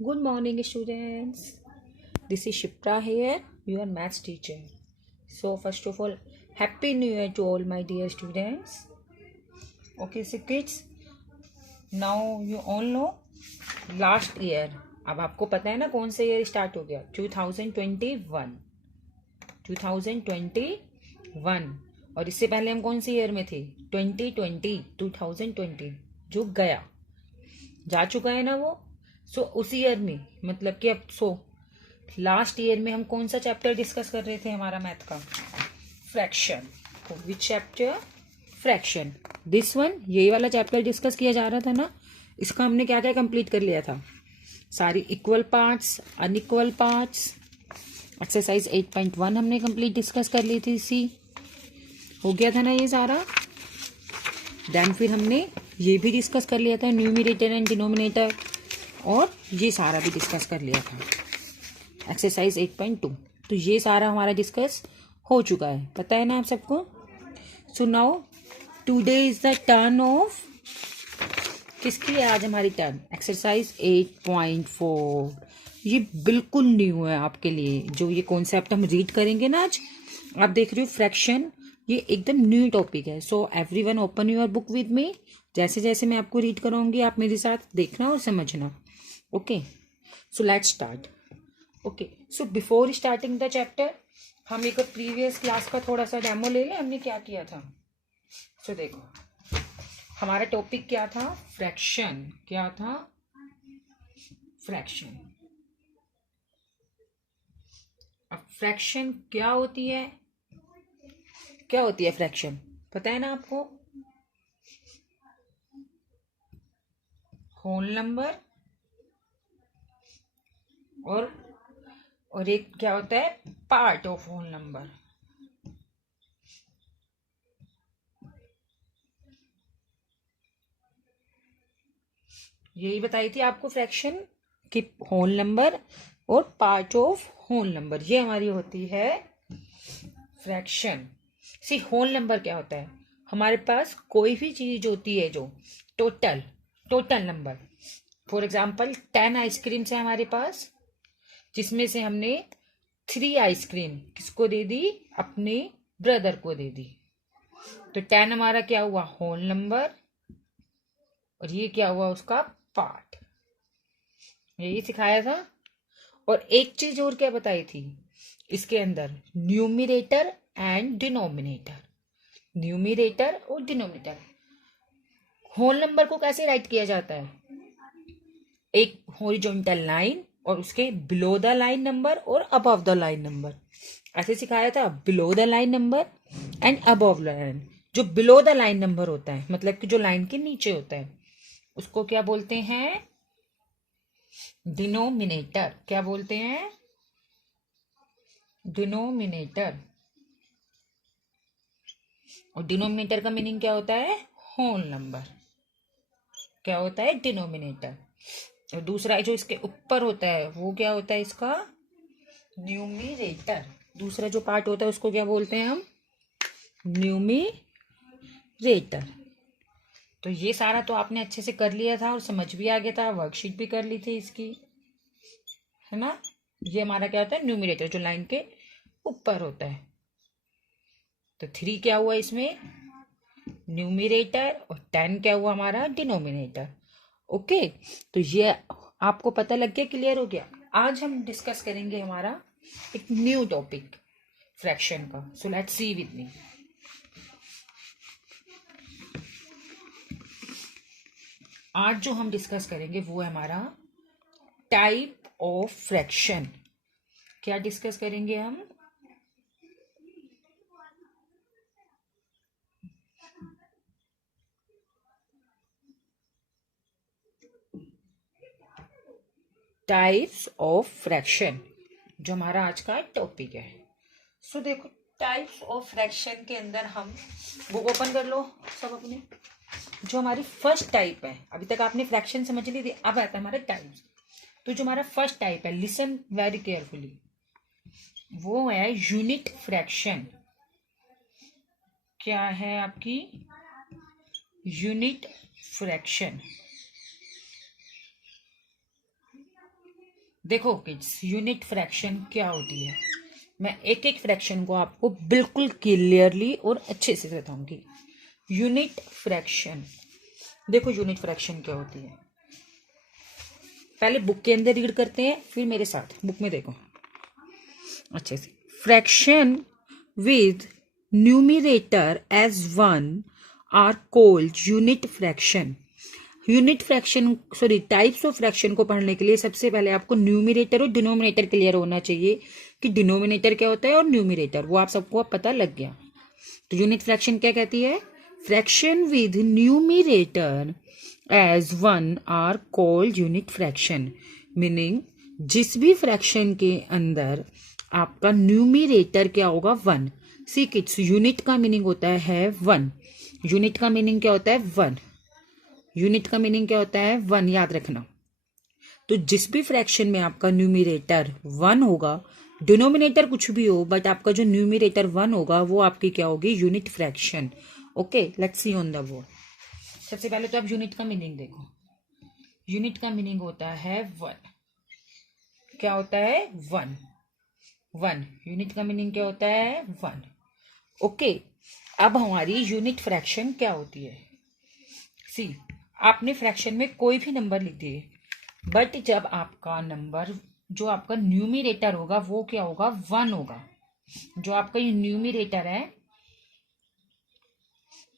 Good morning, students. This is Shipra here, your maths teacher. So, first of all, Happy New Year to all my dear students. Okay, so kids, now you all know last year. अब आपको पता है ना कौन सा year start हो गया 2021 2021 और इससे पहले हम कौन से ईयर में थे 2020 जो गया जा चुका है ना वो। सो उस ईयर में मतलब कि अब लास्ट ईयर में हम कौन सा चैप्टर डिस्कस कर रहे थे हमारा मैथ का fraction. Which chapter fraction this one यही वाला चैप्टर डिस्कस किया जा रहा था ना। इसका हमने क्या क्या कंप्लीट कर लिया था सारी equal parts unequal parts exercise 8.1 हमने कंप्लीट डिस्कस कर ली थी। सी हो गया था ना ये सारा। देन फिर हमने ये भी डिस्कस कर लिया था न्यूमरेटर एंड डिनोमिनेटर और ये सारा भी डिस्कस कर लिया था एक्सरसाइज 8.2। तो ये सारा हमारा डिस्कस हो चुका है पता है ना आप सबको। So now today is the turn off किसकी है आज हमारी टर्न एक्सरसाइज 8.4। ये बिल्कुल न्यू है आपके लिए जो ये कॉन्सेप्ट हम रीड करेंगे ना आज। आप देख रहे हो फ्रैक्शन ये एकदम न्यू टॉपिक है। So everyone open your book with me. जैसे जैसे मैं आपको रीड कराऊंगी आप मेरे साथ देखना और समझना। Okay so let's start. Okay so before starting the chapter हम एक प्रीवियस क्लास का थोड़ा सा डेमो ले लें हमने क्या किया था। सो देखो हमारा टॉपिक क्या था फ्रैक्शन। क्या था फ्रैक्शन। अब फ्रैक्शन क्या होती है फ्रैक्शन पता है ना आपको। होल नंबर और एक क्या होता है पार्ट ऑफ होल नंबर। यही बताई थी आपको फ्रैक्शन कि होल नंबर और पार्ट ऑफ होल नंबर ये हमारी होती है फ्रैक्शन। सी होल नंबर क्या होता है हमारे पास कोई भी चीज होती है जो total number. For example 10 ice creams है हमारे पास जिसमें से हमने 3 आइसक्रीम किसको दे दी अपने ब्रदर को दे दी। तो 10 हमारा क्या हुआ होल नंबर और ये क्या हुआ उसका पार्ट। यही सिखाया था। और एक चीज और क्या बताई थी इसके अंदर न्यूमिरेटर एंड डिनोमिनेटर। न्यूमिरेटर और डिनोमिनेटर होल नंबर को कैसे राइट किया जाता है एक हॉरिजॉन्टल लाइन और उसके बिलो द लाइन नंबर और अबव द लाइन नंबर। ऐसे सिखाया था below the line number and above the line. जो बिलो द लाइन नंबर होता है मतलब कि जो लाइन के नीचे होता है उसको क्या बोलते हैं डिनोमिनेटर। क्या बोलते हैं डिनोमिनेटर। और डिनोमिनेटर का मीनिंग क्या होता है होल नंबर। क्या होता है डिनोमिनेटर। और दूसरा जो इसके ऊपर होता है वो क्या होता है इसका न्यूमिरेटर। दूसरा जो पार्ट होता है उसको क्या बोलते हैं हम न्यूमिरेटर। तो ये सारा तो आपने अच्छे से कर लिया था और समझ भी आ गया था वर्कशीट भी कर ली थी इसकी है ना। ये हमारा क्या होता है न्यूमिरेटर जो लाइन के ऊपर होता है। तो 3 क्या हुआ इसमें न्यूमिरेटर और 10 क्या हुआ हमारा डिनोमिनेटर। ओके तो ये आपको पता लग गया क्लियर हो गया। आज हम डिस्कस करेंगे हमारा एक न्यू टॉपिक फ्रैक्शन का। So let's see with me. आज जो हम डिस्कस करेंगे वो है हमारा टाइप ऑफ फ्रैक्शन। क्या डिस्कस करेंगे हम टाइप्स ऑफ फ्रैक्शन जो हमारा आज का टॉपिक है। सो देखो टाइप्स ऑफ फ्रैक्शन के अंदर हम बुक ओपन कर लो सब अपने। जो हमारी फर्स्ट टाइप है अभी तक आपने फ्रैक्शन समझ ली थी अब आता है हमारा टाइप्स। तो जो हमारा फर्स्ट टाइप है लिसन वेरी केयरफुली वो है यूनिट फ्रैक्शन। क्या है आपकी यूनिट फ्रैक्शन। देखो किड्स, यूनिट फ्रैक्शन क्या होती है, मैं एक एक फ्रैक्शन को आपको बिल्कुल क्लियरली और अच्छे से बताऊंगी। यूनिट फ्रैक्शन, देखो यूनिट फ्रैक्शन क्या होती है, पहले बुक के अंदर रीड करते हैं, फिर मेरे साथ बुक में देखो अच्छे से। Fraction with numerator as one are called unit fraction. Unit fraction sorry types of fraction को पढ़ने के लिए सबसे पहले आपको न्यूमिरेटर और डिनोमिनेटर क्लियर होना चाहिए कि डिनोमिनेटर क्या होता है और न्यूमिरेटर, वो आप सबको अब पता लग गया। तो यूनिट फ्रैक्शन क्या कहती है, fraction with numerator as one are called unit fraction, meaning जिस भी फ्रैक्शन के अंदर आपका न्यूमिरेटर क्या होगा, वन। सी किड्स, यूनिट का मीनिंग होता है वन। यूनिट का मीनिंग क्या होता है, वन। यूनिट का मीनिंग क्या होता है, वन, याद रखना। तो जिस भी फ्रैक्शन में आपका न्यूमिरेटर वन होगा, डिनोमिनेटर कुछ भी हो, बट आपका जो न्यूमिरेटर वन होगा वो आपकी क्या होगी, unit fraction. Okay, let's see on the board. सबसे पहले तो आप यूनिट का मीनिंग देखो। यूनिट का मीनिंग होता है वन। क्या होता है, वन। वन, यूनिट का मीनिंग क्या होता है, वन। ओके, अब हमारी यूनिट फ्रैक्शन क्या होती है। सी, आपने फ्रैक्शन में कोई भी नंबर लिख दिए, बट जब आपका नंबर जो आपका न्यूमिरेटर होगा वो क्या होगा, वन होगा। जो आपका ये न्यूमिरेटर है,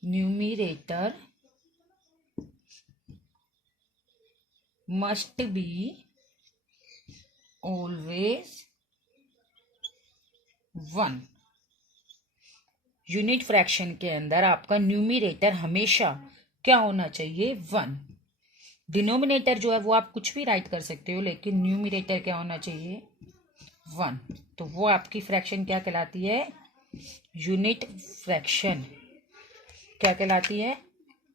numerator must be always one. Unit fraction के अंदर आपका न्यूमिरेटर हमेशा क्या होना चाहिए, वन। डिनोमिनेटर जो है वो आप कुछ भी राइट कर सकते हो, लेकिन न्यूमिरेटर क्या होना चाहिए, वन। तो वो आपकी फ्रैक्शन क्या कहलाती है, यूनिट फ्रैक्शन। क्या कहलाती है,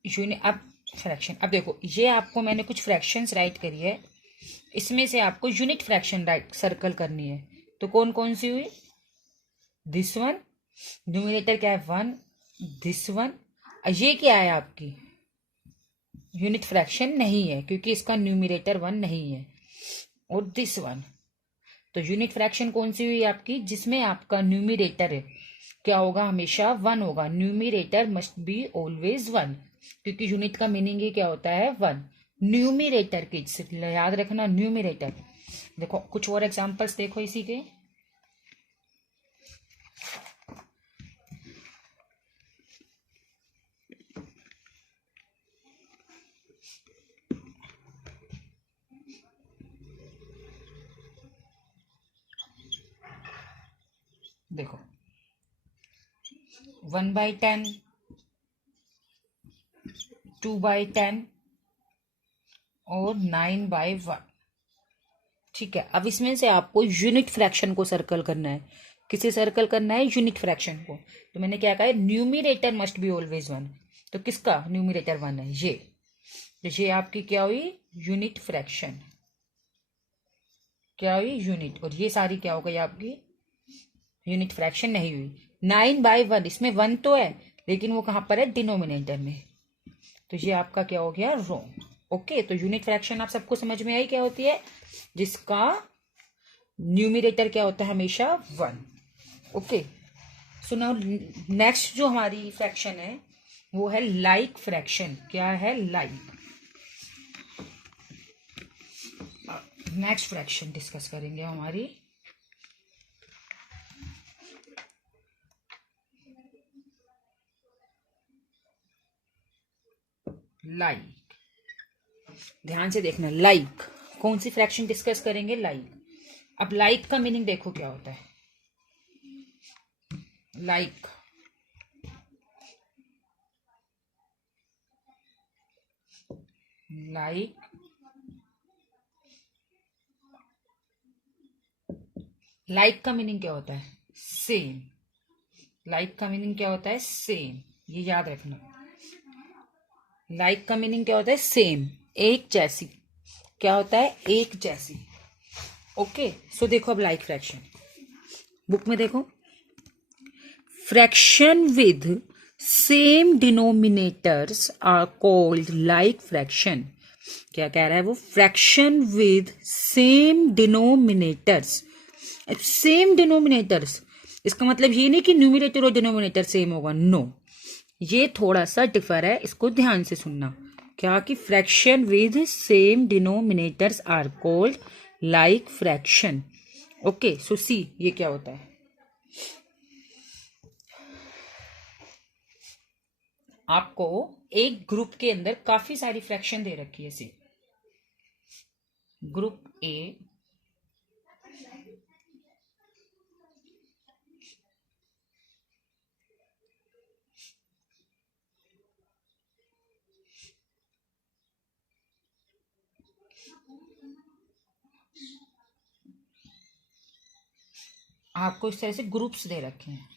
यूनिट। अब फ्रैक्शन, अब देखो ये आपको मैंने कुछ फ्रैक्शंस राइट करी है, इसमें से आपको यूनिट फ्रैक्शन राइट सर्कल करनी है। तो कौन कौन सी हुई, दिस वन, न्यूमिनेटर क्या है, वन। दिस वन, ये क्या है आपकी यूनिट फ्रैक्शन नहीं है क्योंकि इसका न्यूमिरेटर वन नहीं है। और दिस वन, तो यूनिट फ्रैक्शन कौन सी हुई आपकी, जिसमें आपका न्यूमिरेटर है क्या होगा, हमेशा वन होगा। Numerator must be always one, क्योंकि यूनिट का मीनिंग ही क्या होता है, वन। न्यूमिरेटर किड्स याद रखना, न्यूमिरेटर। देखो कुछ और एग्जांपल्स देखो इसी के। देखो 1/10, 2/10 और 9/1। ठीक है, अब इसमें से आपको यूनिट फ्रैक्शन को सर्कल करना है। किसे सर्कल करना है, यूनिट फ्रैक्शन को। तो मैंने क्या कहा है, numerator must be always one. तो किसका न्यूमिरेटर वन है, ये आपकी क्या हुई, यूनिट फ्रैक्शन। क्या हुई, यूनिट। और ये सारी क्या हो गई आपकी यूनिट फ्रैक्शन नहीं हुई। 9/1, इसमें वन तो है लेकिन वो कहां पर है, डिनोमिनेटर में। तो ये आपका क्या हो गया, रॉन्ग। ओके, तो यूनिट फ्रैक्शन आप सबको समझ में आई क्या होती है, जिसका न्यूमिरेटर क्या होता है, हमेशा one. Okay, so now next जो हमारी फ्रैक्शन है वो है लाइक फ्रैक्शन। क्या है, लाइक। नेक्स्ट फ्रैक्शन डिस्कस करेंगे हमारी लाइक। ध्यान से देखना, लाइक कौन सी फ्रैक्शन डिस्कस करेंगे, लाइक। अब लाइक का मीनिंग देखो क्या होता है, लाइक लाइक लाइक का मीनिंग क्या होता है, सेम। लाइक का मीनिंग क्या होता है, सेम, ये याद रखना। लाइक का मीनिंग क्या होता है, सेम, एक जैसी। क्या होता है, एक जैसी। ओके, सो देखो अब लाइक फ्रैक्शन, बुक में देखो। Fraction with same denominators are called like fraction. क्या कह रहा है वो? Fraction with same denominators. Same denominators, इसका मतलब ये नहीं कि न्यूमिनेटर और डिनोमिनेटर सेम होगा, नो, ये थोड़ा सा डिफर है, इसको ध्यान से सुनना। क्या कि fraction with same denominators are called like fraction. Okay, so see ये क्या होता है? आपको एक ग्रुप के अंदर काफी सारी फ्रैक्शन दे रखी है। सी ग्रुप ए, आपको इस तरह से ग्रुप्स दे रखे हैं।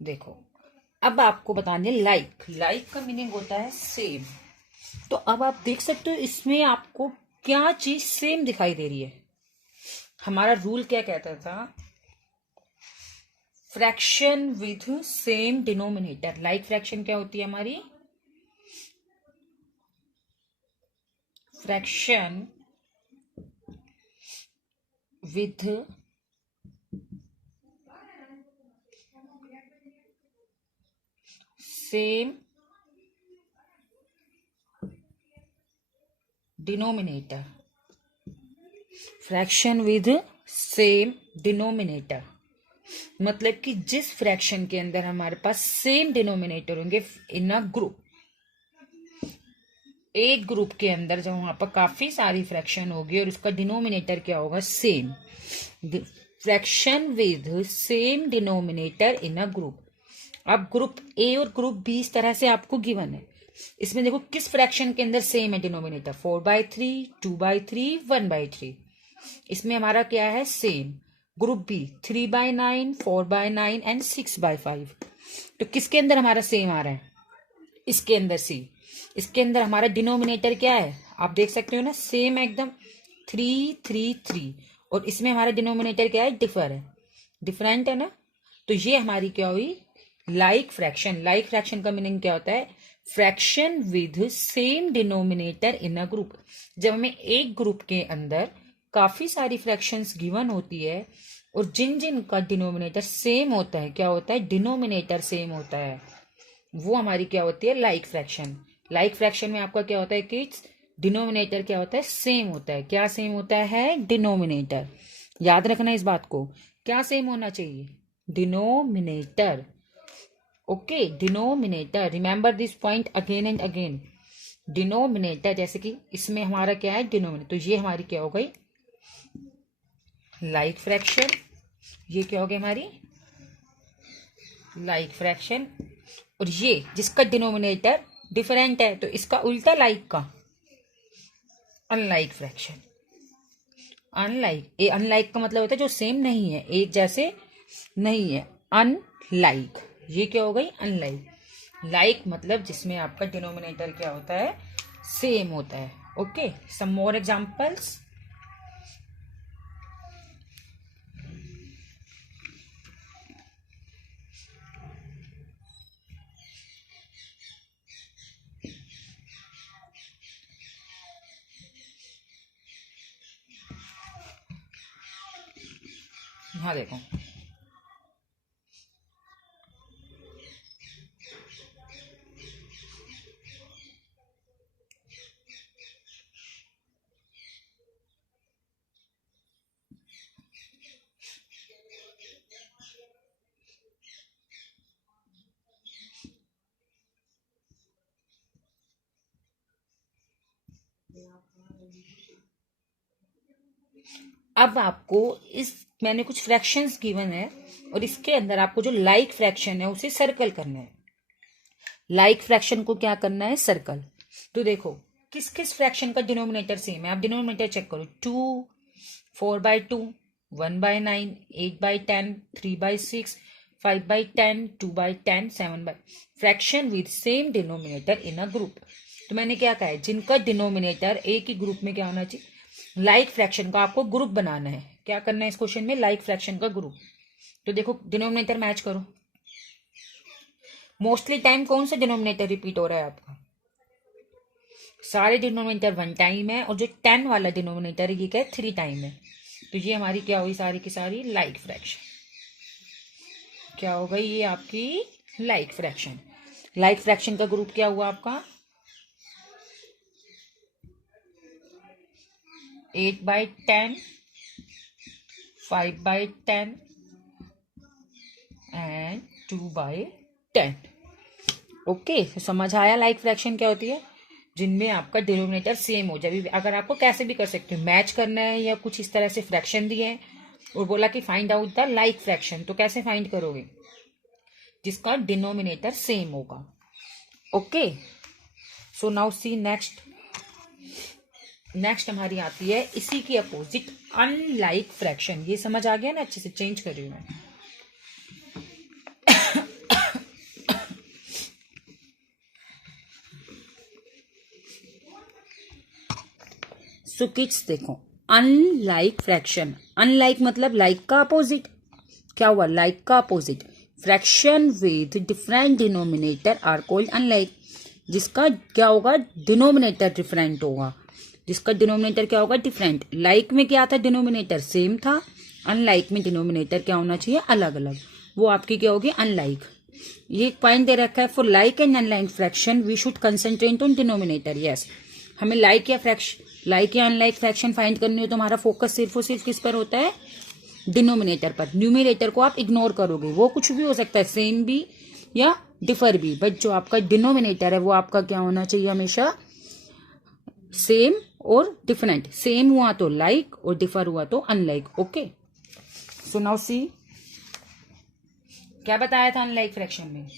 देखो, अब आपको बताने लाइक, लाइक का मीनिंग होता है सेम। तो अब आप देख सकते हो इसमें आपको क्या चीज सेम दिखाई दे रही है। हमारा रूल क्या कहता था? Fraction with same denominator. Like fraction क्या होती है हमारी? Fraction with same denominator. Fraction with same denominator मतलब कि जिस फ्रैक्शन के अंदर हमारे पास सेम डिनोमिनेटर होंगे इन अ ग्रुप, एक ग्रुप के अंदर जब वहां पर काफी सारी फ्रैक्शन होगी और उसका डिनोमिनेटर क्या होगा? Same. Fraction with same denominator in a group. अब ग्रुप ए और ग्रुप बी इस तरह से आपको गिवन है। इसमें देखो किस फ्रैक्शन के अंदर सेम है डिनोमिनेटर? 4/3, 2/3, 1/3। इसमें हमारा क्या है? सेम। Group B 3/9, 4/9 and 6/5। तो किसके अंदर हमारा सेम आ रहा है? इसके अंदर सी। इसके अंदर हमारा डिनोमिनेटर क्या है? आप देख सकते हो ना, सेम है एकदम, 3, 3, 3। और इसमें हमारा डिनोमिनेटर क्या है? डिफर है, डिफरेंट है ना। तो ये हमारी क्या हुई? Like fraction. लाइक फ्रैक्शन का मीनिंग क्या होता है? Fraction with same denominator in a group. जब हमें एक ग्रुप के अंदर काफी सारी फ्रैक्शंस गिवन होती है और जिन जिन का डिनोमिनेटर सेम होता है, क्या होता है? डिनोमिनेटर सेम होता है, वो हमारी क्या होती है? Like fraction. लाइक फ्रैक्शन में आपका क्या होता है किड्स? डिनोमिनेटर क्या होता है? सेम होता है। क्या सेम होता है? डिनोमिनेटर। याद रखना इस बात को, क्या सेम होना चाहिए? Denominator. Okay, denominator, remember this point again and again. Denominator, जैसे कि इसमें हमारा क्या है? डिनोमिनेटर। तो ये हमारी क्या हो गई? Like fraction. ये क्या हो गई हमारी? Like fraction. और ये जिसका डिनोमिनेटर डिफरेंट है, तो इसका उल्टा लाइक का अनलाइक फ्रैक्शन। अनलाइक, ए अनलाइक का मतलब होता है जो सेम नहीं है, एक जैसे नहीं है, अनलाइक। ये क्या हो गई? अनलाइक। लाइक मतलब जिसमें आपका डिनोमिनेटर क्या होता है? सेम होता है। ओके, सम मोर एग्जांपल्स। हाँ देखो, अब आपको इस, मैंने कुछ फ्रैक्शंस गिवन है और इसके अंदर आपको जो लाइक फ्रैक्शन है उसे सर्कल करना है। लाइक फ्रैक्शन को क्या करना है? सर्कल। तो देखो किस किस फ्रैक्शन का डिनोमिनेटर सेम है, आप डिनोमिनेटर चेक करो। 2, 4/2, 1/9, 8/10, 3/6, 5/10, 2/10, 7/। Fraction with same denominator in a group. तो तो मैंने क्या कहा है, जिनका डिनोमिनेटर एक ही ग्रुप में क्या होना चाहिए, लाइक फ्रैक्शन का आपको ग्रुप बनाना है। क्या करना है इस क्वेश्चन में, लाइक फ्रैक्शन का ग्रुप। तो देखो डिनोमिनेटर मैच करो। मोस्टली टाइम कौन सा डिनोमिनेटर रिपीट हो रहा है आपका, सारे डिनोमिनेटर 1 टाइम है, और जो 10 वाला डिनोमिनेटर है ये क्या है, 3 टाइम है। तो ये हमारी क्या हुई, सारी की सारी लाइक फ्रैक्शन। क्या हो गई ये आपकी लाइक फ्रैक्शन। लाइक फ्रैक्शन का ग्रुप क्या हुआ आपका, 8/10, 5/10 एंड 2/10। ओके, तो समझ आया लाइक फ्रैक्शन क्या होती है, जिनमें आपका डिनोमिनेटर सेम हो जाए। अगर आपको कैसे भी कर सकते हो, मैच करना है या कुछ इस तरह से फ्रैक्शन दिए हैं और बोला कि find out the like fraction, तो कैसे फाइंड करोगे, जिसका डिनोमिनेटर सेम होगा। Okay, so now see next. Next हमारी आती है इसी की अपोजिट, अनलाइक फ्रैक्शन। ये समझ आ गया ना, अच्छे से चेंज कर रही हूं मैं। सो किड्स देखो, अनलाइक फ्रैक्शन, अनलाइक मतलब लाइक का अपोजिट। क्या हुआ, लाइक का opposite. Fraction with different denominator are called unlike. जिसका क्या होगा, डिनोमिनेटर डिफरेंट होगा, जिसका डिनोमिनेटर क्या होगा, डिफरेंट। लाइक में क्या था, डिनोमिनेटर सेम था। अनलाइक में डिनोमिनेटर क्या होना चाहिए, अलग अलग। वो आपकी क्या होगी, अनलाइक। ये पॉइंट दे रखा है, for like and unlike fraction we should concentrate on denominator. Yes, हमें लाइक या अनलाइक फ्रैक्शन फाइंड करनी हो तो हमारा फोकस सिर्फ और सिर्फ किस पर होता है, डिनोमिनेटर पर। न्यूमिनेटर को आप इग्नोर करोगे, वो कुछ भी हो सकता है, सेम भी या डिफर भी, बट जो आपका डिनोमिनेटर है वो आपका क्या होना चाहिए, हमेशा सेम और डिफरेंट। सेम हुआ तो लाइक और डिफर हुआ तो unlike. Okay, so now see, क्या बताया था अनलाइक फ्रैक्शन में,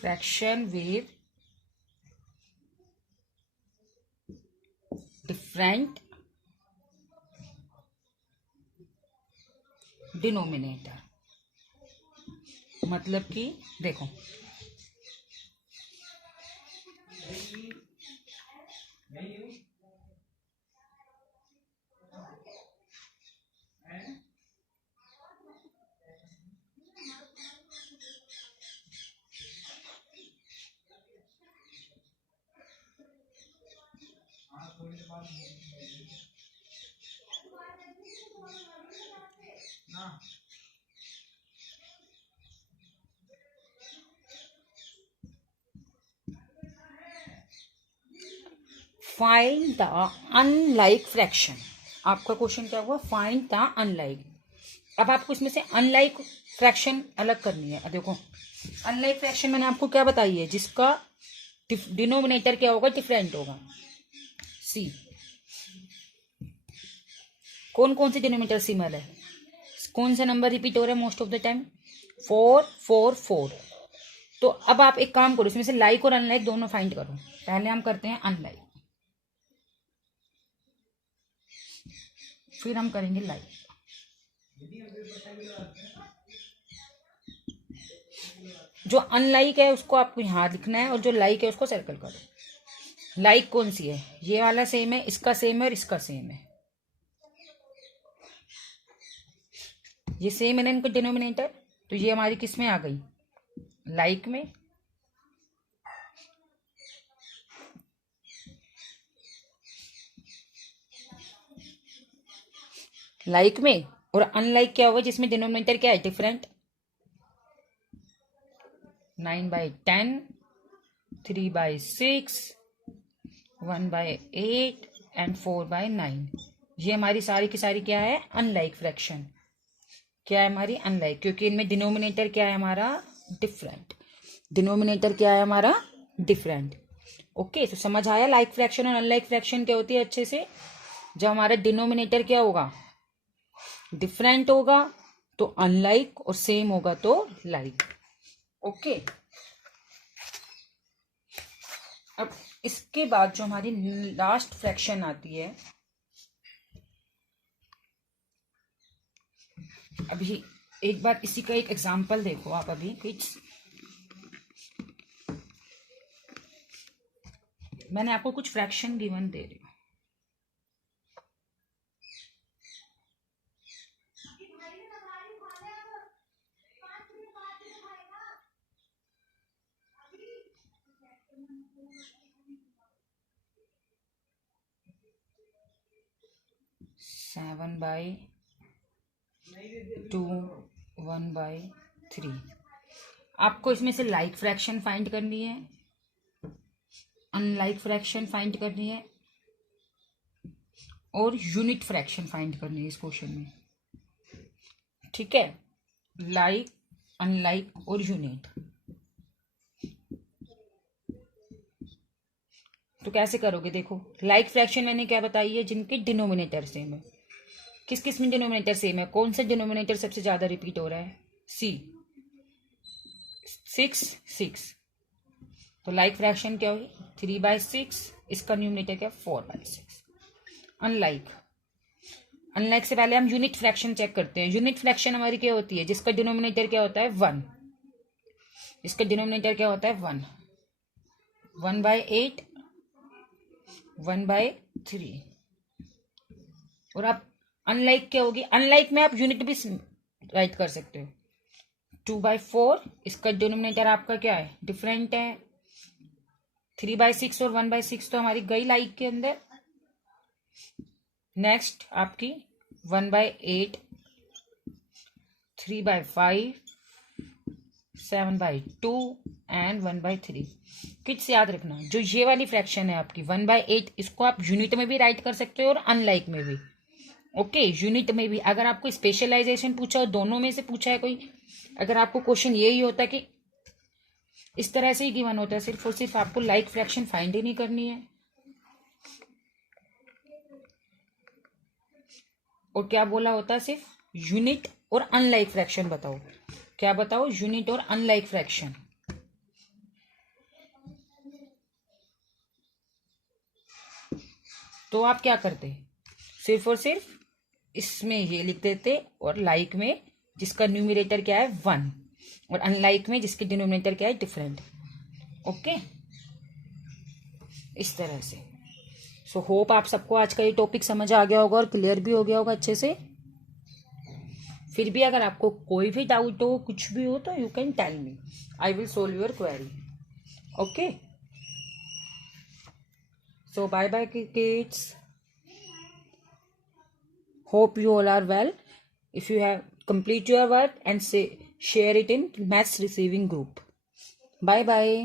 फ्रैक्शन विद डिफरेंट डिनोमिनेटर। मतलब कि देखो, फाइंड द अनलाइक फ्रैक्शन। आपका क्वेश्चन क्या हुआ, फाइंड द अनलाइक। अब आपको इसमें से अनलाइक फ्रैक्शन अलग करनी है। देखो अनलाइक फ्रैक्शन मैंने आपको क्या बताई है, जिसका डिनोमिनेटर क्या होगा, डिफरेंट होगा। सी, कौन कौन से डिनोमिनेटर सिमिलर है, कौन सा नंबर रिपीट हो रहा है मोस्ट ऑफ द टाइम, 4 4 4। तो अब आप एक काम करो, इसमें से लाइक और अनलाइक दोनों फाइंड करो। पहले हम करते हैं अनलाइक, फिर हम करेंगे लाइक। जो अनलाइक है उसको आपको यहां लिखना है, और जो लाइक है उसको सर्कल करो। लाइक कौन सी है, ये वाला सेम है, इसका सेम है और इसका सेम है। ये सेम है ना इनका डिनोमिनेटर, तो ये हमारी किस में आ गई, लाइक में। लाइक में, और अनलाइक क्या होगा, जिसमें डिनोमिनेटर क्या है, डिफरेंट। 9/10, 3/6, 1/8 एंड 4/9। ये हमारी सारी की सारी क्या है, अनलाइक फ्रैक्शन। क्या है हमारी, अनलाइक, क्योंकि इनमें डिनोमिनेटर क्या है हमारा, डिफरेंट। डिनोमिनेटर क्या है हमारा, डिफरेंट। ओके, तो समझ आया लाइक फ्रैक्शन और अनलाइक फ्रैक्शन क्या होती है अच्छे से। जब हमारा डिनोमिनेटर क्या होगा, डिफरेंट होगा तो अनलाइक, और सेम होगा तो लाइक। ओके, अब इसके बाद जो हमारी लास्ट फ्रैक्शन आती है, अभी एक बार इसी का एक एग्जाम्पल देखो आप अभी किड्स। मैंने आपको कुछ फ्रैक्शन गिवन दे रही हूँ। Seven by two, 1/3। आपको इसमें से लाइक फ्रैक्शन फाइंड करनी है, अनलाइक फ्रैक्शन फाइंड करनी है और यूनिट फ्रैक्शन फाइंड करनी है इस क्वेश्चन में। ठीक है, लाइक, अनलाइक और यूनिट। तो कैसे करोगे? देखो, लाइक फ्रैक्शन मैंने क्या बताई है, जिनके डिनोमिनेटर सेम है। किस किस में डिनोमिनेटर सेम है? कौन सा डिनोमिनेटर सबसे ज्यादा रिपीट हो रहा है? सी, 6 6। तो लाइक फ्रैक्शन क्या होगी? 3/6। इसका न्यूमिनेटर क्या? 4/6। अनलाइक, अनलाइक से पहले हम यूनिट फ्रैक्शन चेक करते हैं। यूनिट फ्रैक्शन हमारी क्या होती है? जिसका डिनोमिनेटर क्या होता है? 1। इसका डिनोमिनेटर क्या होता है? 1। 1/8, 1/3। और आप अनलाइक क्या होगी? अनलाइक में आप यूनिट भी राइट कर सकते हो। 2/4। इसका डिनोमिनेटर आपका क्या है? डिफरेंट है। 3/6 और 1/6 तो हमारी गई लाइक के अंदर। नेक्स्ट आपकी 1/8, 3/5, 7/2 एंड 1/3। किड्स याद रखना, जो ये वाली फ्रैक्शन है आपकी 1/8, इसको आप यूनिट में भी राइट कर सकते हो और अनलाइक में भी। ओके, यूनिट में भी। अगर आपको स्पेशलाइजेशन पूछा हो, दोनों में से पूछा है कोई, अगर आपको क्वेश्चन यही होता है कि इस तरह से ही गिवन होता है, सिर्फ और सिर्फ आपको लाइक फ्रैक्शन फाइंड ही नहीं करनी है। और क्या बोला होता है? सिर्फ यूनिट और अनलाइक फ्रैक्शन बताओ। क्या बताओ? यूनिट और अनलाइक फ्रैक्शन। तो आप क्या करते? सिर्फ और सिर्फ इसमें ये लिख देते और लाइक में जिसका न्यूमिनेटर क्या है? 1, और अनलाइक में जिसके डिनोमिनेटर क्या है? डिफरेंट। ओके, इस तरह से। सो होप आप सबको आज का ये टॉपिक समझ आ गया होगा और क्लियर भी हो गया होगा अच्छे से। फिर भी अगर आपको कोई भी डाउट हो, कुछ भी हो, तो you can tell me, I will solve your query. Okay, so bye bye kids, hope you all are well. If you have complete your work and say share it in maths receiving group. Bye bye.